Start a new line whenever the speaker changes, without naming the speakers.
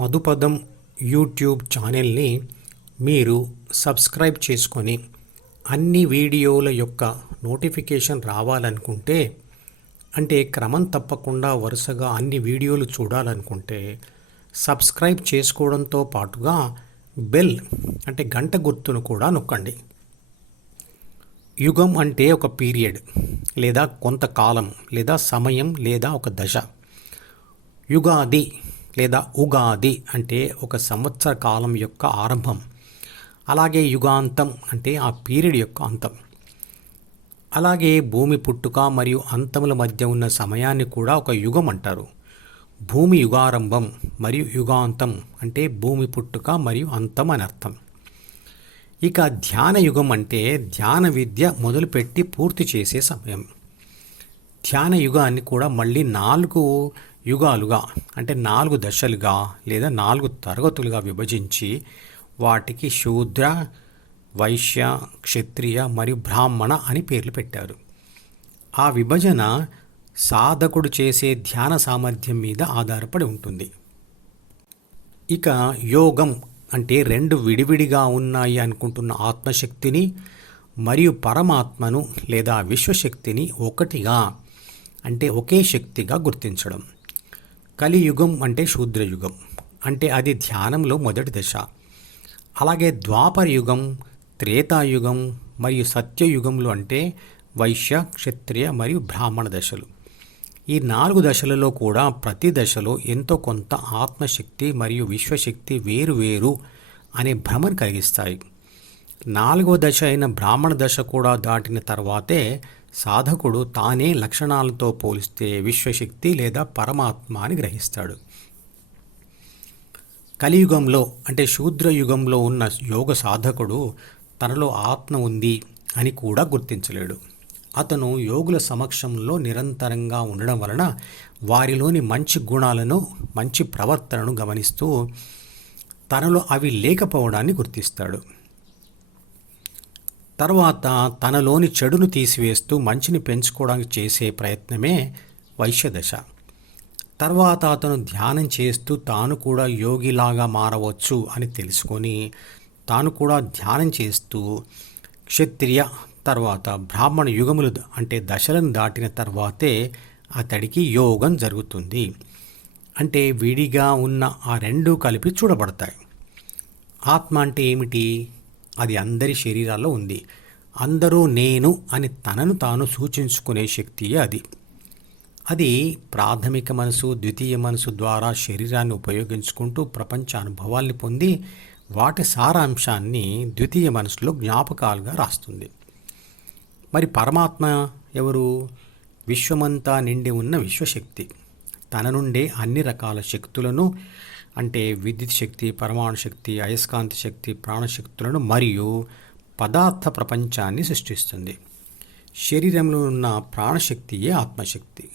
మధుపదం YouTube ఛానల్ని మీరు subscribe చేసుకొని అన్ని వీడియోల యొక్క నోటిఫికేషన్ రావాలనుకుంటే అంటే క్రమం తప్పకుండా వరుసగా అన్ని వీడియోలు చూడాలనుకుంటే సబ్స్క్రైబ్ చేసుకోవడంతో పాటుగా బెల్ అంటే గంట గుర్తును కూడా నొక్కండి. యుగం అంటే ఒక పీరియడ్ లేదా కొంతకాలం లేదా సమయం లేదా ఒక దశ. యుగాది లేదా ఉగాది అంటే ఒక సంవత్సర కాలం యొక్క ఆరంభం. అలాగే యుగాంతం అంటే ఆ పీరియడ్ యొక్క అంతం. అలాగే భూమి పుట్టుక మరియు అంతముల మధ్య ఉన్న సమయాన్ని కూడా ఒక యుగం అంటారు. భూమి యుగారంభం మరియు యుగాంతం అంటే భూమి పుట్టుక మరియు అంతం అని అర్థం. ఇక ధ్యాన యుగం అంటే ధ్యాన విద్య మొదలుపెట్టి పూర్తి చేసే సమయం. ధ్యాన యుగాన్ని కూడా మళ్ళీ నాలుగు యుగాలుగా అంటే నాలుగు దశలుగా లేదా నాలుగు తరగతులుగా విభజించి వాటికి శూద్ర వైశ్య క్షత్రియ మరియు బ్రాహ్మణ అని పేర్లు పెట్టారు. ఆ విభజన సాధకుడు చేసే ధ్యాన సామర్థ్యం మీద ఆధారపడి ఉంటుంది. ఇక యోగం అంటే రెండు విడివిడిగా ఉన్నాయి అనుకుంటున్న ఆత్మశక్తిని మరియు పరమాత్మను లేదా విశ్వశక్తిని ఒకటిగా అంటే ఒకే శక్తిగా గుర్తించడం. కలియుగం అంటే శూద్రయుగం. అంటే అది ధ్యానంలో మొదటి దశ. అలాగే ద్వాపర యుగం త్రేతాయుగం మరియు సత్యయుగంలో అంటే వైశ్య క్షత్రియ మరియు బ్రాహ్మణ దశలు. ఈ నాలుగు దశలలో కూడా ప్రతి దశలో ఎంతో కొంత ఆత్మశక్తి మరియు విశ్వశక్తి వేరు వేరు అనే భ్రమను కలిగిస్తాయి. నాలుగో దశ అయిన బ్రాహ్మణ దశ కూడా దాటిన తర్వాతే సాధకుడు తానే లక్షణాలతో పోలిస్తే విశ్వశక్తి లేదా పరమాత్మ అని గ్రహిస్తాడు. కలియుగంలో అంటే శూద్ర యుగంలో ఉన్న యోగ సాధకుడు తనలో ఆత్మ ఉంది అని కూడా గుర్తించలేడు. అతను యోగుల సమక్షంలో నిరంతరంగా ఉండడం వలన వారిలోని మంచి గుణాలను మంచి ప్రవర్తనను గమనిస్తూ తనలో అవి లేకపోవడాన్ని గుర్తిస్తాడు. తర్వాత తనలోని చెడును తీసివేస్తూ మంచిని పెంచుకోవడానికి చేసే ప్రయత్నమే వైశ్యదశ. తర్వాత అతను ధ్యానం చేస్తూ తాను కూడా యోగిలాగా మారవచ్చు అని తెలుసుకొని తాను కూడా ధ్యానం చేస్తూ క్షత్రియ తర్వాత బ్రాహ్మణ యుగములు అంటే దశలను దాటిన తర్వాతే అతడికి యోగం జరుగుతుంది. అంటే విడిగా ఉన్న ఆ రెండు కలిపి చూడబడతాయి. ఆత్మ అంటే ఏమిటి? అది అందరి శరీరాల్లో ఉంది. అందరూ నేను అని తనను తాను సూచించుకునే శక్తియే అది. అది ప్రాథమిక మనసు ద్వితీయ మనసు ద్వారా శరీరాన్ని ఉపయోగించుకుంటూ ప్రపంచ అనుభవాల్ని పొంది వాటి సారాంశాన్ని ద్వితీయ మనసులో జ్ఞాపకాలుగా రాస్తుంది. మరి పరమాత్మ ఎవరు? విశ్వమంతా నిండి ఉన్న విశ్వశక్తి. తన నుండే అన్ని రకాల శక్తులను అంటే విద్యుత్ శక్తి పరమాణు శక్తి అయస్కాంత శక్తి ప్రాణశక్తులను మరియు పదార్థ ప్రపంచాన్ని సృష్టిస్తుంది. శరీరంలో ఉన్న ప్రాణశక్తియే ఆత్మశక్తి.